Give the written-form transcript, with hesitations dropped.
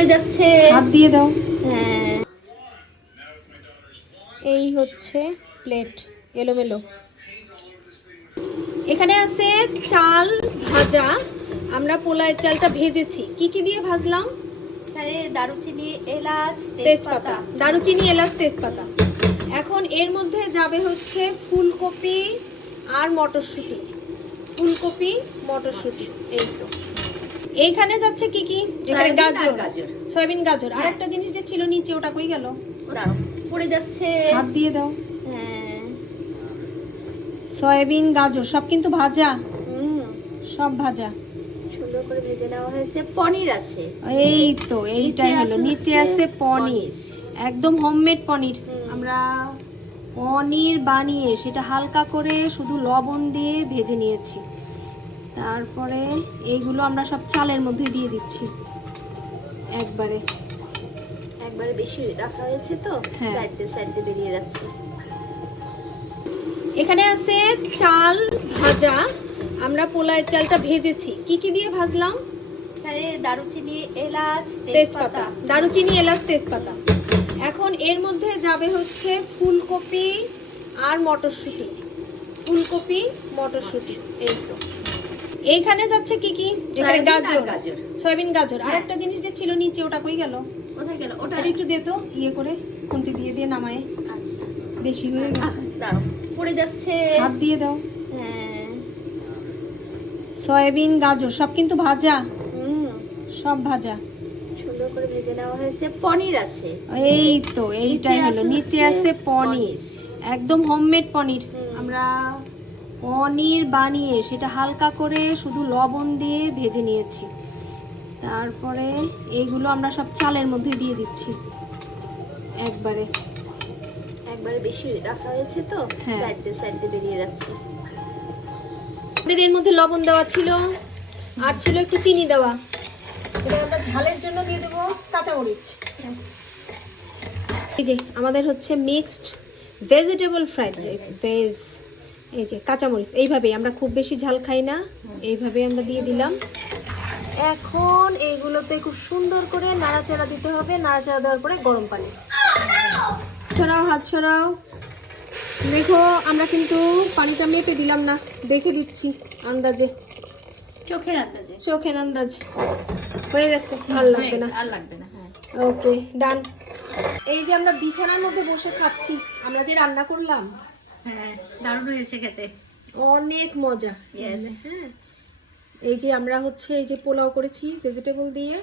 পড়ে যাচ্ছে, হাত দিয়ে দাও। হ্যাঁ এই হচ্ছে প্লেট এলোমেলো। এখানে আছে চাল ভাজা। আমরা পোলাওয়ের চালটা ভেজেছি। কি কি দিয়ে ভাজলাম? এখানে দারুচিনি, এলাচ, তেজপাতা, দারুচিনি, এলাচ, তেজপাতা। এখন এর মধ্যে যাবে হচ্ছে ফুলকপি আর মটরশুঁটি। ফুলকপি, মটরশুঁটি, এই তো। এইখানে যাচ্ছে কি কি? এখানে গাজর, সয়াবিন, গাজর। আর একটা জিনিস যে ছিল নিচে, ওটা কই গেল? দাঁড়াও, পড়ে যাচ্ছে, হাত দিয়ে দাও। হ্যাঁ সয়াবিন, গাজর সব কিন্তু ভাজা, হুম, সব ভাজা। সুন্দর করে ভেজে নেওয়া হয়েছে। পনির আছে, এই তো, এইটাই হলো। নিচে আছে পনির, একদম হোমমেড পনির। আমরা পনির বানিয়ে সেটা হালকা করে শুধু লবণ দিয়ে ভেজে নিয়েছি। তারপরে এইগুলো আমরা সব চালের মধ্যে দিয়ে দিচ্ছি একবারে। একবারে বেশি রাখা হয়েছে তো হ্যাঁ। সাইড দিয়ে বেরিয়ে যাচ্ছে। এখানে আছে চাল ভাজা। আমরা পোলাওয়ের চালটা ভেজেছি। কি কি দিয়ে ভাজলাম? এখানে দারুচিনি, এলাচ, তেজপাতা, দারুচিনি, এলাচ, তেজপাতা। এখন এর মধ্যে যাবে হচ্ছে ফুলকপি আর মটরশুঁটি। ফুলকপি, মটরশুঁটি, এই তো। এইখানে যাচ্ছে কি কি? এখানে গাজর, সয়াবিন, গাজর। আর একটা জিনিস যে ছিল নিচে, ওটা কই গেল? কোথায় গেল ওটা? এটা একটু দে তো, ইয়ে করে খুন্তি দিয়ে দিয়ে নামায়। আচ্ছা বেশি হয়ে গেছে। দাঁড়াও, পড়ে যাচ্ছে, হাত দিয়ে দাও। হ্যাঁ সয়াবিন, গাজর সব কিন্তু ভাজা, হুম, সব ভাজা। সুন্দর করে ভেজে নেওয়া হয়েছে। পনির আছে, এই তো, এইটাই হলো। নিচে আছে পনির, একদম হোমমেড পনির। আমরা পনির বানিয়ে সেটা হালকা করে শুধু লবণ দিয়ে ভেজে নিয়েছি। তারপরে এইগুলো আমরা সব চালের মধ্যে দিয়ে দিচ্ছি একবারে। একবারে বেশি রাখা হয়েছে তো হ্যাঁ। সাইড দিয়ে বেরিয়ে যাচ্ছে। আমাদের এর মধ্যে লবণ দেওয়া ছিল, আর ছিল একটু চিনি দেওয়া। এবার আমরা ঝালের জন্য দিয়ে দেবো কাঁচামরিচ। এই যে আমাদের হচ্ছে mixed vegetable fried rice, veg. এই যে কাঁচামরিচ এইভাবে, আমরা খুব বেশি ঝাল খাই না, এইভাবে আমরা দিয়ে দিলাম। এখন এইগুলোতে খুব সুন্দর করে নাড়াচাড়া দিতে হবে। নাড়াচাড়া দেওয়ার পরে গরম পানি ছড়াও, হাত ছড়াও। দেখো, আমরা কিন্তু পানিটা মেপে দিলাম না, দেখে দিচ্ছি আন্দাজে, চোখের আন্দাজে, চোখের আন্দাজ। হয়ে গেছে, আর লাগবে না, আর লাগবে না। হ্যাঁ ওকে, ডান। এই যে আমরা বিছানার মধ্যে বসে খাচ্ছি, আমরা যে রান্না করলাম, হ্যাঁ দারুণ হয়েছে খেতে, অনেক মজা। Yes. হ্যাঁ, এই যে আমরা হচ্ছে এই যে পোলাও করেছি ভেজিটেবল দিয়ে,